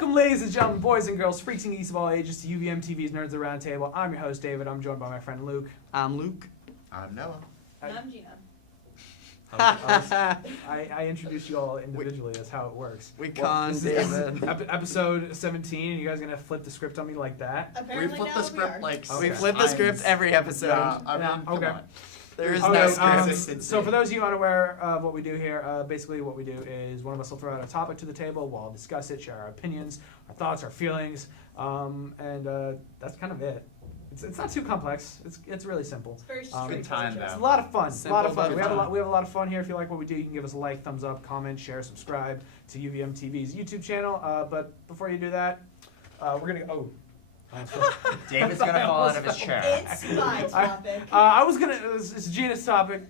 Welcome, ladies and gentlemen, boys and girls, freaks and geeks of all ages, to UVMTV's Nerds Around Table. I'm your host, David. I'm joined by my friend Luke. I'm Luke. I'm Noah. And I'm Geena. I introduced you all individually. That's how it works. We conned David. Episode 17, and you guys are going to flip the script on me like that? Apparently we flip now the we script are. like Okay. We flip the script every episode. Yeah, I mean, Yeah, come okay. on. There is Okay, no script. consistency. So for those of you unaware of what we do here, basically what we do is one of us will throw out a topic to the table, we'll all discuss it, share our opinions, our thoughts, our feelings, and that's kind of it. It's not too complex. It's really simple. It's very Good straightforward. time, It's a though. lot of fun. Simple A lot of fun. but We have fun. we have a lot of fun here. If you like what we do, you can give us a like, thumbs up, comment, share, subscribe to UVMTV's YouTube channel. But before you do that, we're gonna. Oh. David's gonna fall out of his chair. It's my topic. I was gonna. It's Gina's topic.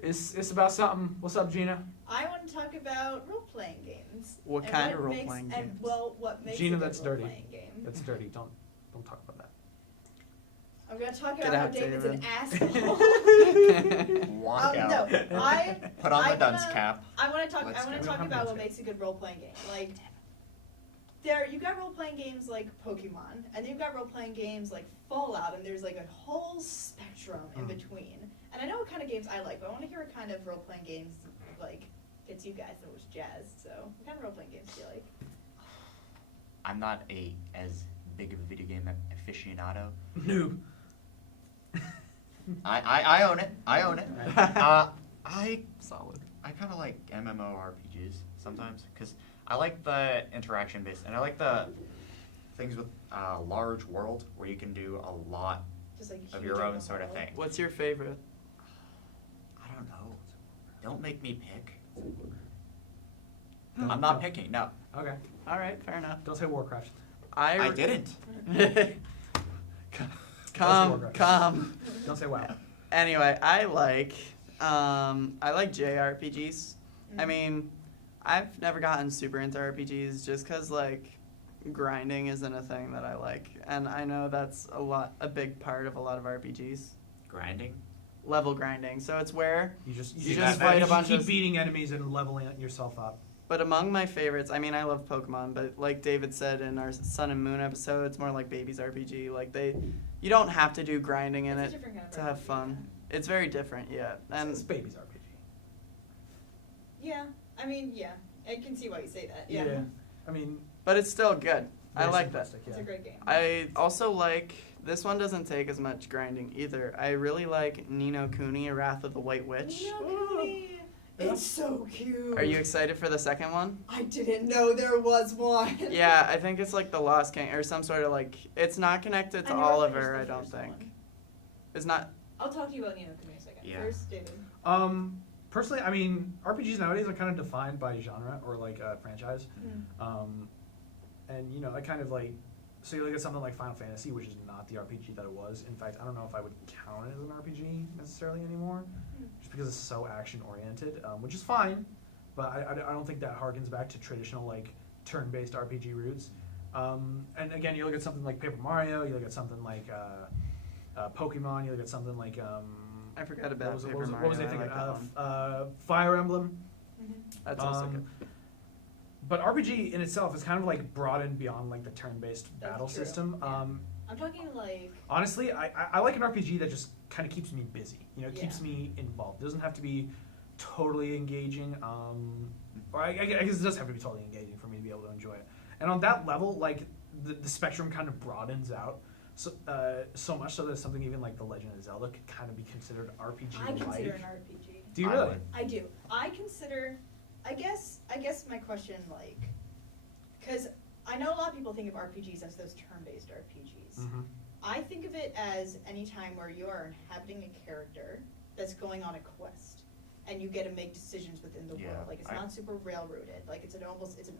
It's about something. What's up, Gina? I want to talk about role-playing games. What and kind of what makes- role-playing And games? well, what makes Gina, a good that's dirty. role-playing game? That's dirty. Don't talk about that. I'm gonna talk Get about how out, David's David. an asshole. Walk out. No, Put on I the dunce wanna- cap. I want to talk. Let's I want go. to talk We don't about have what to. makes a good role-playing game. Like, you got role-playing games like Pokemon, and then you've got role-playing games like Fallout, and there's like a whole spectrum in between. And I know what kind of games I like, but I want to hear what kind of role-playing games like gets you guys the most jazzed. So, what kind of role-playing games do you like? I'm not as big of a video game aficionado. Noob. I own it. I own it. Solid. I kind of like MMORPGs sometimes because I like the interaction based and I like the things with a large world where you can do a lot Just like of huge your own open sort of world. thing. What's your favorite? I don't know. Don't make me pick. I'm not picking. No, Okay. All right, fair enough. Don't say Warcraft. I didn't. Come. Don't say WoW. Anyway, I like JRPGs. I mean, I've never gotten super into RPGs just because, like, grinding isn't a thing that I like. And I know that's a big part of a lot of RPGs. Grinding. Level grinding. So it's where You just fight a you bunch keep of... beating enemies and leveling yourself up. But among my favorites, I mean, I love Pokemon, but like David said in our Sun and Moon episode, it's more like Baby's RPG. Like, you don't have to do grinding in It's a it different kind of to have RPG, fun. It's very different, yeah. And It's Baby's RPG. Yeah, I mean, yeah, I can see why you say that. Yeah, I mean, but it's still good. I very like that. simplistic, it's yeah. a great game. I also like, this one doesn't take as much grinding either. I really like Ni no Kuni, Wrath of the White Witch. Ni no Kuni. It's so cute. Are you excited for the second one? I didn't know there was one. Yeah, I think it's like the Lost King or some sort of like, it's not connected to I never Oliver, finished I the don't first think. one. It's not, I'll talk to you about Ni no Kuni in a second. Yeah. First, David. Personally, I mean, RPGs nowadays are kind of defined by genre or like franchise. And you know, I kind of like, so you look at something like Final Fantasy, which is not the RPG that it was. In fact, I don't know if I would count it as an RPG necessarily anymore, just because it's so action oriented, which is fine, but I don't think that harkens back to traditional like turn-based RPG roots. And again, you look at something like Paper Mario, you look at something like Pokemon, you look at something like I forgot about what Paper was Mario. I I thinking? like that one. Fire Emblem. That's also good. But RPG in itself is kind of like broadened beyond like the turn-based That's battle true, system. yeah. I'm talking like. Honestly, I like an RPG that just kind of keeps me busy. You know, keeps Yeah. me involved. It doesn't have to be totally engaging. Or I guess it does have to be totally engaging for me to be able to enjoy it. And on that level, like the spectrum kind of broadens out. So much so that something even like The Legend of Zelda could kind of be considered RPG-like. I consider an RPG. Do you I really? would. I do. I consider. I guess my question, like, because I know a lot of people think of RPGs as those turn-based RPGs. Mm-hmm. I think of it as any time where you are inhabiting a character that's going on a quest, and you get to make decisions within the Yeah, world. Like, it's not super railroaded. Like, it's an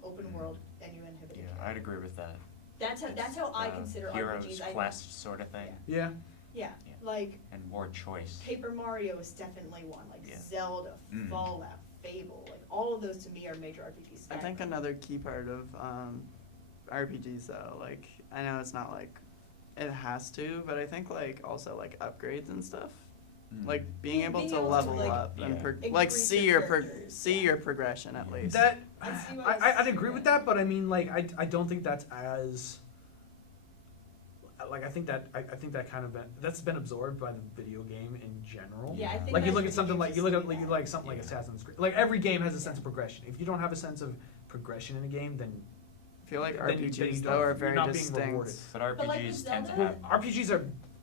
open world, and you inhabit. Yeah, a character. I'd agree with that. That's how I consider Hero's RPGs. quest sort of thing, Yeah. Yeah, Yeah. like and more choice. Paper Mario is definitely one. Like Yeah. Zelda, Mm. Fallout, Fable, like all of those to me are major RPGs. I think another key part of RPGs though, like, I know it's not like it has to, but I think like also like upgrades and stuff Like being able Being to able to, level like, up and yeah. like increase see your your characters, see yeah. your progression at least. That I see what I'd agree with that, but I mean, like, I don't think that's as like I think that kind of that's been absorbed by the video game in general. Yeah, I think Like you that's look what at something games like you used look to at be like, that. like something like Yeah. Assassin's Creed. Like every game has a sense of progression. If you don't have a sense of progression in a game, then I feel like then you RPGs don't- though are you're very not being distinct. rewarded. But But, like, RPGs tend to Zelda- have. RPGs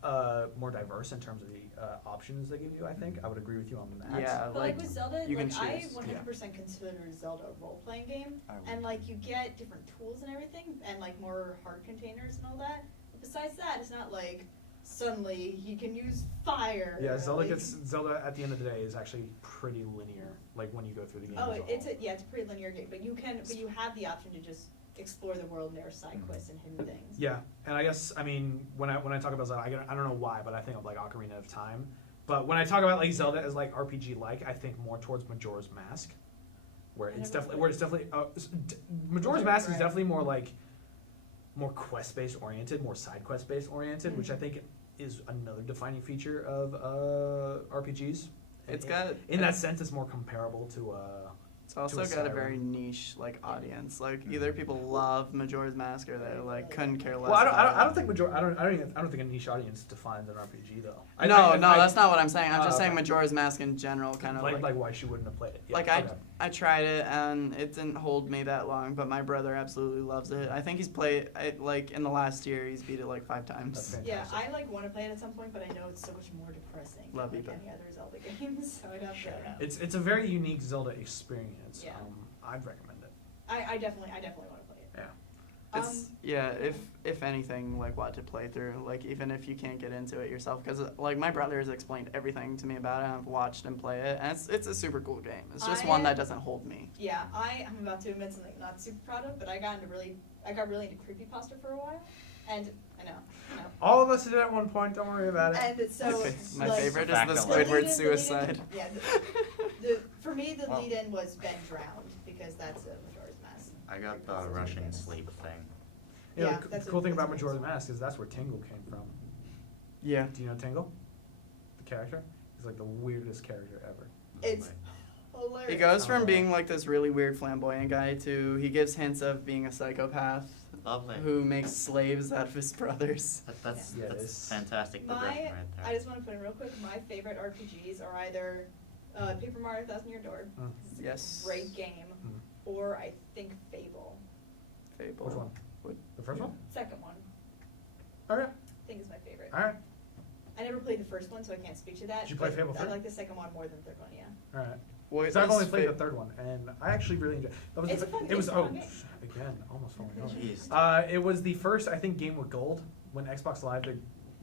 are more diverse in terms of the options they give you. I think I would agree with you on that. Yeah, But like with Zelda, you can like I choose. 100% consider Zelda a role playing game, I would- and like you get different tools and everything, and like more hard containers and all that. But besides that, it's not like suddenly you can use fire. Yeah, or, Zelda like- Zelda at the end of the day is actually pretty linear. Like when you go through the game. Oh, as a it's whole. it's a pretty linear game, but you have the option to just explore the world and there are side quests and hidden things. Yeah, and I guess I mean when I talk about Zelda, I don't know why, but I think of like Ocarina of Time. But when I talk about like Zelda as like RPG like, I think more towards Majora's Mask, where I it's never definitely played. Majora's Mask is Right. definitely more like more quest based oriented, more side quest based oriented, which I Mhm. think is another defining feature of RPGs. It's in, got in that sense, it's more comparable to It's also a got a Skyrim. very niche like audience. Like either people love Majora's Mask or they like couldn't care less. Well, I about don't think I don't think a niche audience defines an RPG though. it. No, that's not what I'm saying. I'm just saying okay. Majora's Mask in general, kind of like why she wouldn't have played it. Yeah, like okay. I tried it and it didn't hold me that long, but my brother absolutely loves it. I think he's played it like in the last year. He's beat it like 5 That's times. fantastic. Yeah, I like want to play it at some point, but I know it's so much more depressing Love than you, like but- any other Zelda games. So I'd have Sure. to. It's a very unique Zelda experience. Yeah. I'd recommend it. I definitely want to play it. Yeah. It's yeah, if anything, like what to play through, like even if you can't get into it yourself, because like my brother has explained everything to me about it. I've watched him play it, and it's a super cool game. It's just one that doesn't hold me. Yeah, I'm about to admit something I'm not super proud of, but I got really into creepypasta for a while, and I know. All of us did at one point. Don't worry about it. And it's so Okay, my like, favorite Fact is the alert. Squidward lead-in- suicide. Yeah, for me the Well- lead-in was Ben drowned because that's a Majora's Mask. I got the Creepypasta's Russian famous. sleep thing. Yeah, Yeah, the that's cool what- thing about that's Majora's what- Mask is that's where Tingle came from. Yeah. Do you know Tingle? The character? He's like the weirdest character ever. It's hilarious. He goes from being like this really weird flamboyant guy to he gives hints of being a psychopath Lovely. who makes slaves out of his brothers. That's Yeah, it that's is. fantastic progression right there. I just want to put in real quick. My favorite RPGs are either Paper Mario: Thousand Year Door, it's a Yes. great game, Mm. or I think Fable. Fable. Which one? What? The first one? Second one, Okay. I think is my favorite. All right. I never played the first one, so I can't speak to that. Did you play but Fable I 3? like the second one more than the third one. Yeah. All right. What Because I've is only played Fa- the third one, and I actually really enjoyed. That was It's the, a fun- it was it's a fun oh game. again almost falling over. Jeez. It was the first I think game with gold when Xbox Live they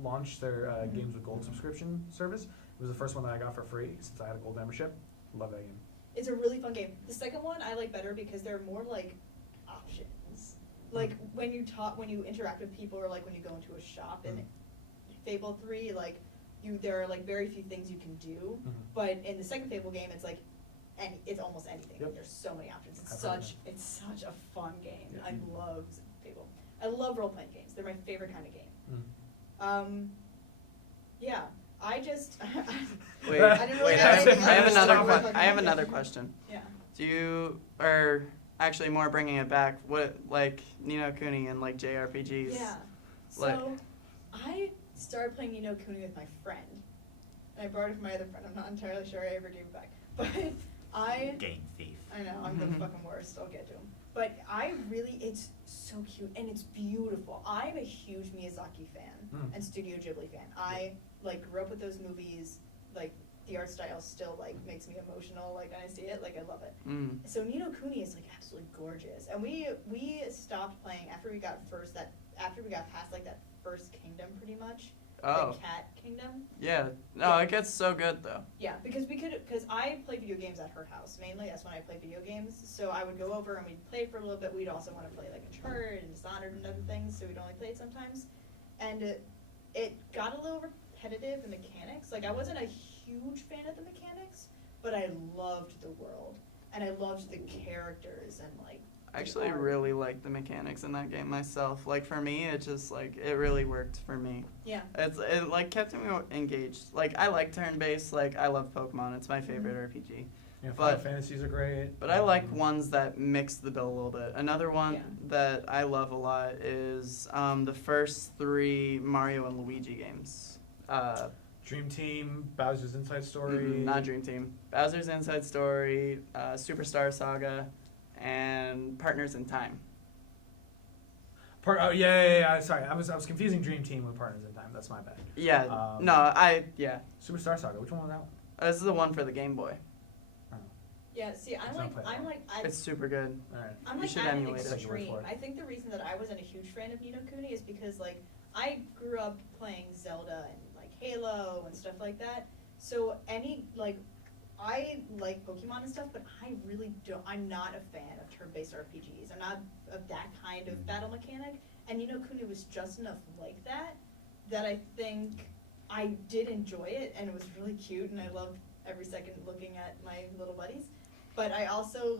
launched their games with gold subscription service. It was the first one that I got for free since I had a gold membership. Love that game. It's a really fun game. The second one I like better because there are more like options. Like when you interact with people, or like when you go into a shop in Fable 3, like there are like very few things you can do. Mhm. But in the second Fable game, it's like it's almost anything. Yep. There's so many options. It's I've heard it's such a fun game. Yeah. I love Fable. I love role playing games. They're my favorite kind of game. Mm. Yeah. I just Wait, I didn't really wait, have I have, anything I have else to another talk que- about. I have another question. Yeah. Do you or actually more bringing it back? What like Ni no Kuni and like JRPGs? Yeah. So Like- I started playing Ni no Kuni with my friend. And I borrowed it from my other friend. I'm not entirely sure I ever gave it back. But Game thief. I know, I'm the fucking worst. I'll get to him. But it's so cute and it's beautiful. I'm a huge Miyazaki fan Mm. and Studio Ghibli fan. I like grew up with those movies. Like the art style still like makes me emotional. Like when I see it, like I love it. Mm. So Ni no Kuni is like absolutely gorgeous. And we stopped playing after we got past like that first kingdom pretty much. Oh. The cat kingdom. Yeah. No, it gets so good though. Yeah, because I play video games at her house mainly. That's when I play video games. So I would go over and we'd play for a little bit. We'd also want to play like Uncharted and Dishonored and other things. So we'd only play it sometimes, and it got a little repetitive. The mechanics, like I wasn't a huge fan of the mechanics, but I loved the world and I loved the characters and like I actually really like the mechanics in that game myself. Like for me, it just like it really worked for me. Yeah. It like kept me engaged. Like I like turn-based. Like I love Pokemon. It's my favorite RPG. Yeah, Final But- Fantasies are great. But I like ones that mix the bill a little bit. Another one Yeah. that I love a lot is the first 3 Mario and Luigi games. Dream Team, Bowser's Inside Story. Not Dream Team. Bowser's Inside Story, Superstar Saga, and Partners in Time. Oh yeah. Sorry, I was confusing Dream Team with Partners in Time. That's my bad. Yeah. Yeah. Superstar Saga. Which one was that one? This is the one for the Game Boy. Yeah, see, It's not played well. It's super good. All right. I'm You like should at an emulate it. Take your word extreme. for it. I think the reason that I wasn't a huge fan of Ni no Kuni is because like I grew up playing Zelda and like Halo and stuff like that. So I like Pokemon and stuff, but I really don't. I'm not a fan of turn-based RPGs. I'm not of that kind of battle mechanic. And Ni no Kuni was just enough like that I think I did enjoy it, and it was really cute, and I loved every second looking at my little buddies. But I also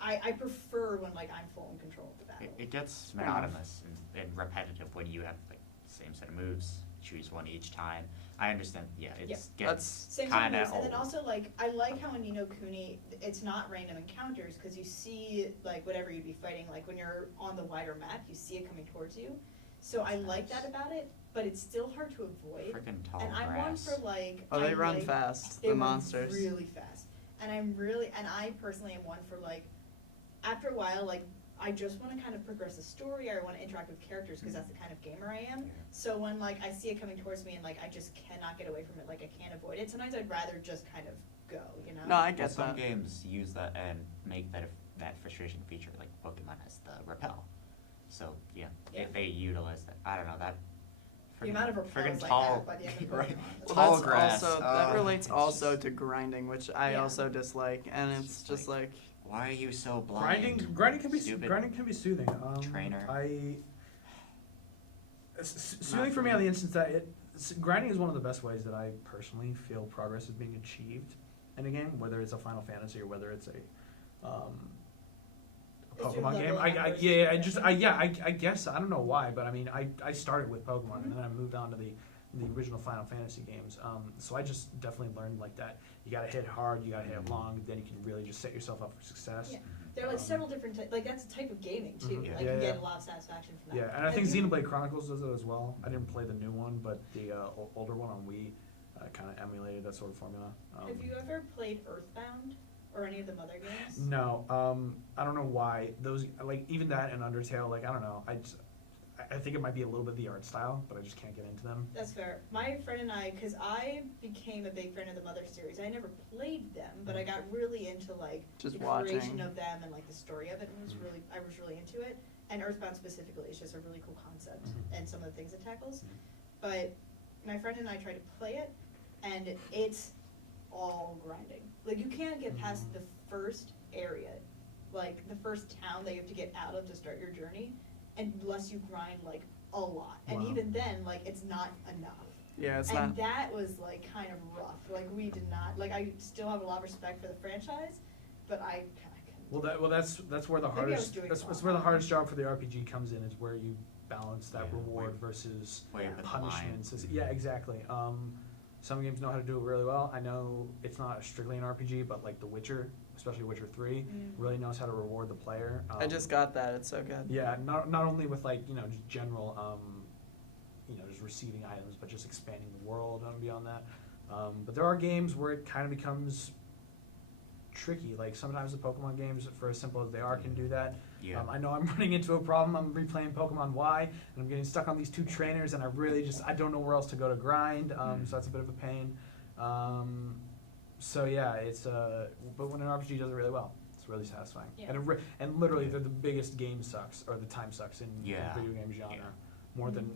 I prefer when like I'm full in control of the battle. It gets Fair enough. monotonous and repetitive when you have like same set of moves, choose one each time. I understand. Yeah, it's That's- gets Same kind time of and old. then also like I like how in Ni no Kuni it's not random encounters because you see like whatever you'd be fighting, like when you're on the wider map you see it coming towards you. So I like that about it, but it's still hard to avoid. Freaking tall And I'm one grass. for like Oh, they I run like- fast. They The run monsters. really fast. And I personally am one for like after a while like I just want to kind of progress the story, or I want to interact with characters because that's the kind of gamer I am. Yeah. So when like I see it coming towards me and like I just cannot get away from it, like I can't avoid it. Sometimes I'd rather just kind of go, you know. No, I Well, get some that. games use that and make that frustration feature, like Pokemon has the repel. So yeah, Yeah. they utilize that. I don't know that. The amount of repels friggin' I tall, have by the end of right? Pokemon. Well, Tall that's grass. also that relates It's also just- to grinding, which I Yeah. also dislike, and It's it's just just like Why are you so blind? Grinding can be Stupid soothing. trainer. Soothing for me on the instance that grinding is one of the best ways that I personally feel progress is being achieved in a game, whether it's a Final Fantasy or whether it's a Is your Pokemon game. level up versus I guess I don't know why, but I mean I started with Pokemon and then I moved on to the original Final Fantasy games. So I just definitely learned like that. You gotta hit hard, you gotta hit it long, then you can really just set yourself up for success. Yeah. There are like several different types, like that's a type of gaming too. Mhm. Like Yeah, you yeah. get a lot of satisfaction from that. Yeah, and I think Have you- Xenoblade Chronicles does it as well. I didn't play the new one, but the older one on Wii kind of emulated that sort of formula. Have you ever played Earthbound or any of the other games? No, I don't know why those like even that and Undertale. Like I don't know. I think it might be a little bit the art style, but I just can't get into them. That's fair. My friend and I, because I became a big fan of the Mother series. I never played them, but I got really into like Just the watching. creation of them and like the story of it, and I was really into it. And Earthbound specifically is just a really cool concept Mhm. and some of the things it tackles. But my friend and I tried to play it, and it's all grinding. Like you can't get past the first area, like the first town that you have to get out of to start your journey, unless you grind like a lot. And Wow. even then, like it's not enough. yeah, it's And not. that was like kind of rough. Like we did not like. I still have a lot of respect for the franchise, but I kind of couldn't. Well, that's where the Maybe I was hardest doing it that's wrong. where the hardest job for the RPG comes in, is where you balance that Yeah, reward where- versus Where you Yeah. put the line. punishments. Yeah, exactly. Some games know how to do it really well. I know it's not strictly an RPG, but like The Witcher, especially Witcher 3, really knows how to reward the player. I just got that. It's so good. Yeah, not only with like just general just receiving items, but just expanding the world and beyond that. But there are games where it kind of becomes tricky. Like sometimes the Pokemon games, for as simple as they are, can do that. Yeah. I know I'm running into a problem. I'm replaying Pokemon Y, and I'm getting stuck on these 2 trainers, and I don't know where else to go to grind. So that's a bit of a pain. So yeah, but when an RPG does it really well, it's really satisfying. Yeah. And literally, they're the biggest game sucks, or the time sucks in the Yeah. video game genre. Yeah. More than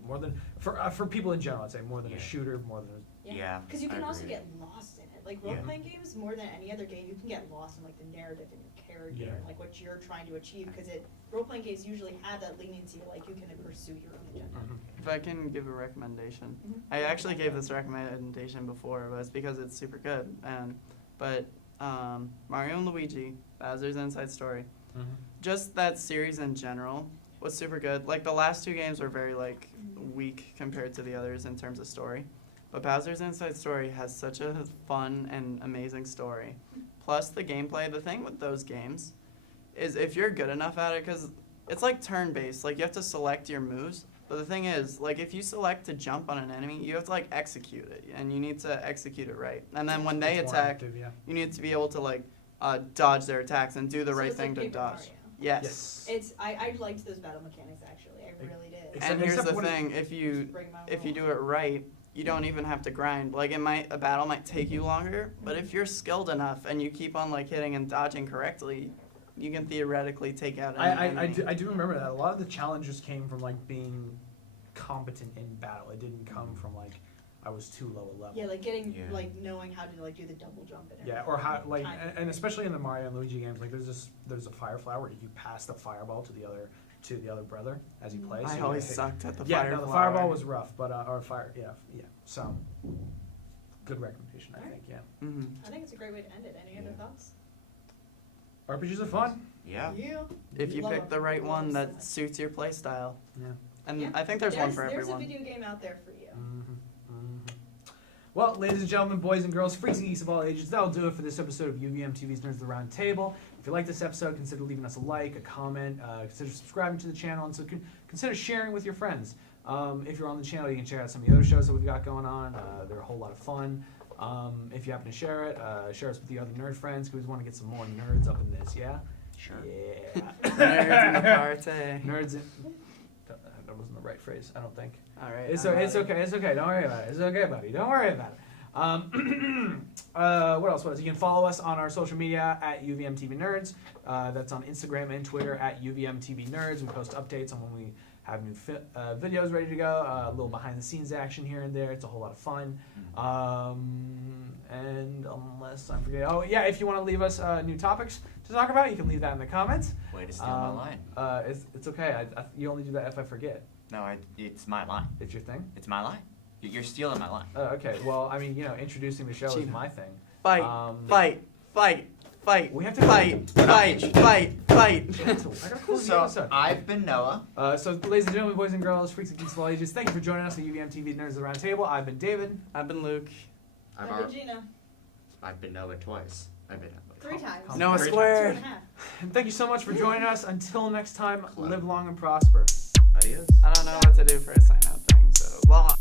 for people in general, I'd say more than a Yeah. shooter, more than Yeah, Because you I can also agree. get lost in it. Like Yeah. role playing games, more than any other game, you can get lost in like the narrative and your character Yeah. and like what you're trying to achieve. Because role playing games usually have that leniency, like you can pursue your own agenda. If I can give a recommendation, Mhm. I actually gave this recommendation before, but it's because it's super good. But Mario and Luigi, Bowser's Inside Story. Mhm. Just that series in general was super good. Like, the last two games were very, like, weak compared to the others in terms of story. But Bowser's Inside Story has such a fun and amazing story. Plus, the gameplay, the thing with those games is if you're good enough at it, because it's like turn-based. Like, you have to select your moves. But the thing is, like, if you select to jump on an enemy, you have to, like, execute it. And you need to execute it right. And then when they It's more attack, active, yeah. you need to be able to, like, dodge their attacks and do the So right it's thing like to Paper dodge. Mario. Yes. I liked those battle mechanics actually. I really did. Except- And here's except the when- thing: if you Just bring 'em out if you raw. do it right, you don't even have to grind. Like, a battle might take you longer, but if you're skilled enough and you keep on, like, hitting and dodging correctly, you can theoretically take out an enemy. I do remember that. A lot of the challenges came from like being competent in battle. It didn't come from like I was too low a level. Yeah, like getting Yeah. like knowing how to like do the double jump and Yeah, everything. or how like Time. and especially in the Mario and Luigi games, like there's a fire flower where you pass the fireball to the other brother as you play. so I you always hit- sucked at the Yeah, fire no, the flower. fireball was rough, but or fire, yeah. So good recommendation, I think. Yeah, Mhm. I think it's a great way to end it. Any other Yeah. thoughts? RPGs are fun. Yeah. You. If you Love pick the 'em. right Love one 'em so that much. suits your play style, Yeah. and Yeah. I think there's one for There's everyone. a video game out there for you. Well, ladies and gentlemen, boys and girls, freaks and geeks of all ages, that'll do it for this episode of UVMTV's Nerds of the Round Table. If you like this episode, consider leaving us a like, a comment, consider subscribing to the channel, and so consider sharing with your friends. If you're on the channel, you can check out some of the other shows that we've got going on. They're a whole lot of fun. If you happen to share it, share us with the other nerd friends because we want to get some more nerds up in this, yeah? Sure. Yeah. Nerds in the party. Nerds in... That wasn't the right phrase, I don't think. All right. It's I'm okay. ready. It's okay. Don't worry about it. It's okay, buddy. Don't worry about it. What else? You can follow us on our social media at UVMTV Nerds. That's on Instagram and Twitter at UVMTV Nerds. We post updates on when we have new videos ready to go. A little behind the scenes action here and there. It's a whole lot of fun. And unless I'm forgetting, oh yeah, if you want to leave us new topics to talk about, you can leave that in the comments. Way to steal my line. It's okay. You only do that if I forget. No, it's my line. It's your thing. It's my line. You're stealing my line. Okay. Well, I mean, introducing the show is Geena. my thing. Fight, fight, fight, fight. We have to fight, We're not fight, bitching. fight, fight. Gentle. I gotta close the So episode. I've been Noah. So, ladies and gentlemen, boys and girls, freaks and geeks of all ages, thank you for joining us at UVMTV Nerds of the Round Table. I've been David. I've been Luke. I've been Geena. I've been Noah twice. I've been Noah. 3 times. Come Noah on. squared. 2.5. And thank you so much for joining us. Until next time, Clever. live long and prosper. Adios. I don't know what to do for a sign out thing, so blah.